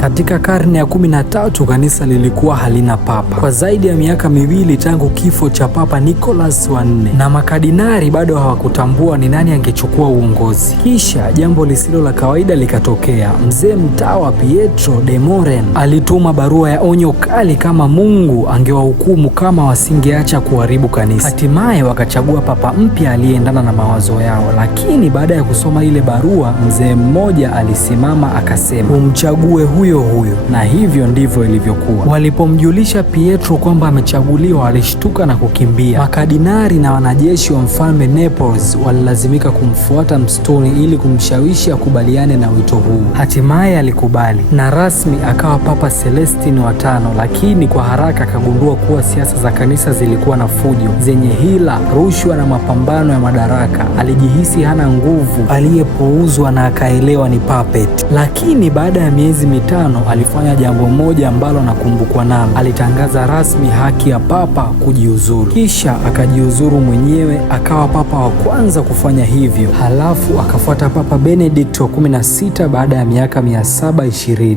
Katika karne ya 13 kanisa lilikuwa halina papa kwa zaidi ya miaka miwili tangu kifo cha Papa Nicholas wa 4, na makardinali bado hawakutambua ni nani angechukua uongozi. Kisha jambo lisilo la kawaida likatokea. Mzee mtawa Pietro de Moren alituma barua ya onyo kali kama Mungu angewahukumu kama wasingeacha kuharibu kanisa. Hatimaye wakachagua papa mpya aliyeendana na mawazo yao, lakini baada ya kusoma ile barua, mzee mmoja alisimama akasema, umchague huyo huyo. Na hivyo ndivyo ilivyokuwa. Walipomjulisha Pietro kwamba amechaguliwa, alishtuka na kukimbia. Makardinali na wanajeshi wa mfalme Naples walilazimika kumfuata msituni ili kumshawishi akubaliane na wito huu. Hatimaye alikubali na rasmi akawa Papa Celestine wa 5, lakini kwa haraka akagundua kuwa siasa za kanisa zilikuwa na fujo, zenye hila, rushwa na mapambano ya madaraka. Alijihisi hana nguvu, aliyepuuzwa na akaelewa ni puppet. Lakini baada ya miezi 5 alifanya jambo moja ambalo nakumbukwa nalo. Alitangaza rasmi haki ya papa kujiuzuru. Kisha akajiuzuru mwenyewe, akawa papa wa kwanza kufanya hivyo. Halafu akafuata Papa Benedict wa 16 baada ya miaka 720.